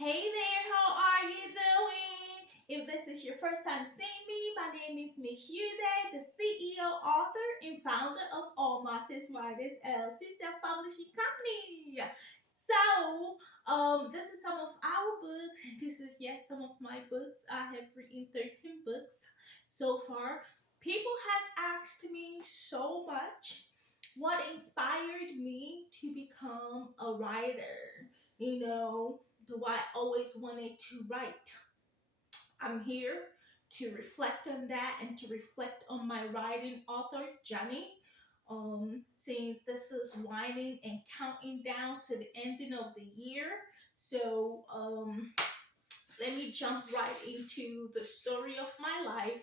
Hey there, how are you doing? If this is your first time seeing me, my name is Miss Yude, the CEO, author, and founder of All Martha's Writers LLC self-publishing company. This is some of our books. This is some of my books. I have written 13 books so far. People have asked me so much what inspired me to become a writer. Do I always wanted to write? I'm here to reflect on that and to reflect on my writing author journey. Since this is winding and counting down to the ending of the year, so let me jump right into the story of my life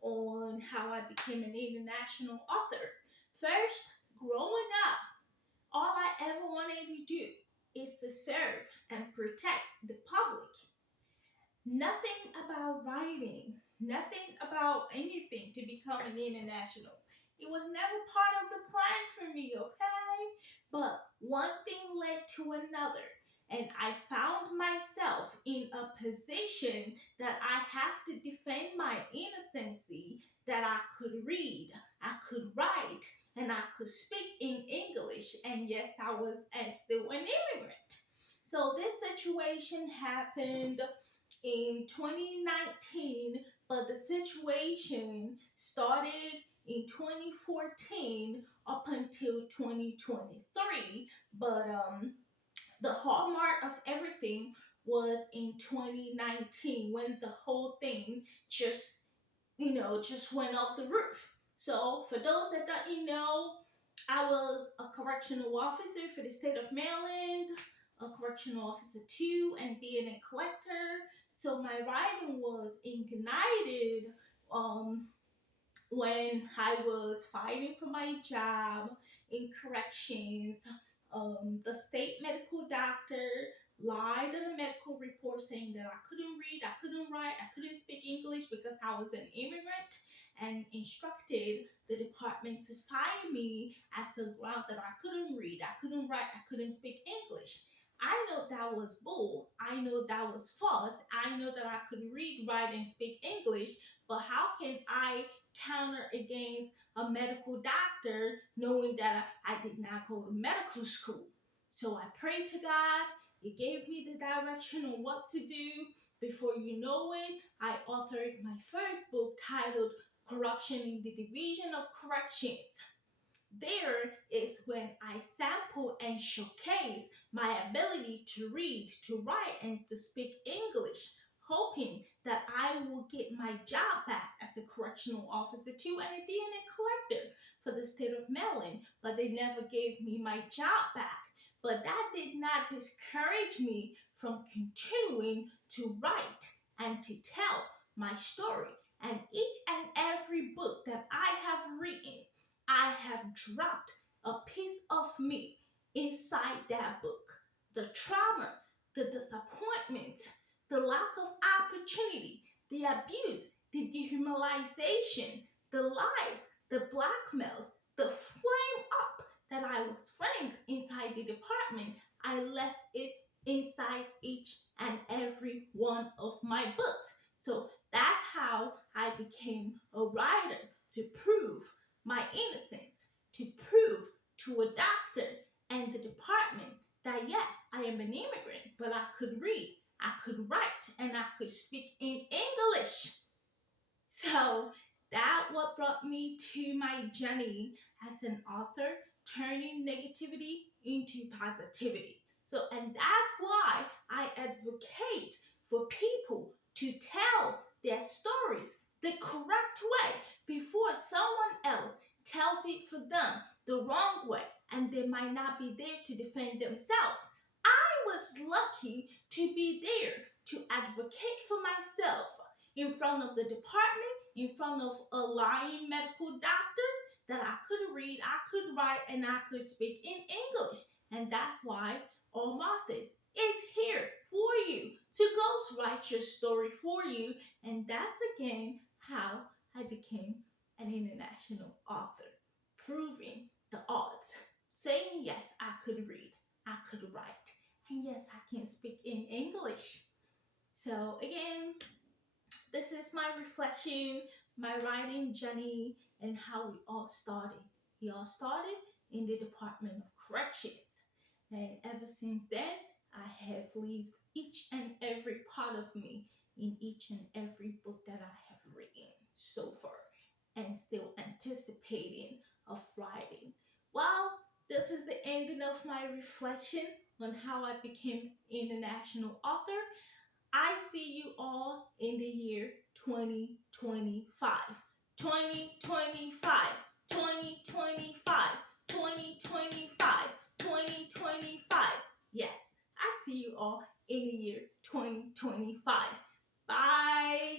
on how I became an international author. First, growing up, all I ever wanted to do is to serve and protect the public. Nothing about writing, nothing about anything to become an international. It was never part of the plan for me, okay? But one thing led to another. And I found myself in a position that I have to defend my innocency, that I could read, I could write, and I could speak in English. And yes, I was still an immigrant. So this situation happened in 2019, but the situation started in 2014 up until 2023. But the hallmark of everything was in 2019 when the whole thing just went off the roof. So for those that don't know, I was a correctional officer for the state of Maryland, a correctional officer too, and DNA collector. So my writing was ignited um, when I was fighting for my job in corrections. The state medical doctor lied on a medical report saying that I couldn't read, I couldn't write, I couldn't speak English because I was an immigrant, and instructed the department to fire me as a ground that I couldn't read, I couldn't write, I couldn't speak English. I know that was bull. I know that was false. I know that I could read, write, and speak English, but how can I counter against a medical doctor knowing that I did not go to medical school? So I prayed to God. He gave me the direction on what to do. Before you know it, I authored my first book titled Corruption in the Division of Corrections. There is when I sample and showcase my ability to read, to write, and to speak English, hoping that I will get my job back as a correctional officer too and a DNA collector for the state of Maryland. But they never gave me my job back. But that did not discourage me from continuing to write and to tell my story. And each and every book that I have written, I have dropped a piece of me inside that book. The trauma, the disappointment, the lack of opportunity, the abuse, the dehumanization, the lies, the blackmails, the flame up that I was framed inside the department, I left it inside each and every one of my books. So that's how I became a writer, to prove my innocence, to prove to a doctor and the department that yes, I am an immigrant, but I could read, I could write, and I could speak in English. So that what brought me to my journey as an author, turning negativity into positivity. So, and that's why I advocate for people to tell their stories the correct way before someone else tells it for them the wrong way, and they might not be there to defend themselves. I was lucky to be there to advocate for myself in front of the department, in front of a lying medical doctor, that I could read, I could write, and I could speak in English. And that's why All Martha's is here for you to ghostwrite your story for you. And that's again how I became an international author, proving the odds, saying yes, I could read, I could write, And yes, I can speak in English. So again, this is my reflection, my writing journey, and how we all started. We all started in the Department of Corrections. And ever since then, I have lived each and every part of me in each and every book that I have written so far and still anticipating of writing. Well, this is the ending of my reflection on how I became international author. I see you all in the year 2025. 2025. 2025. 2025. 2025. Yes, I see you all in the year 2025.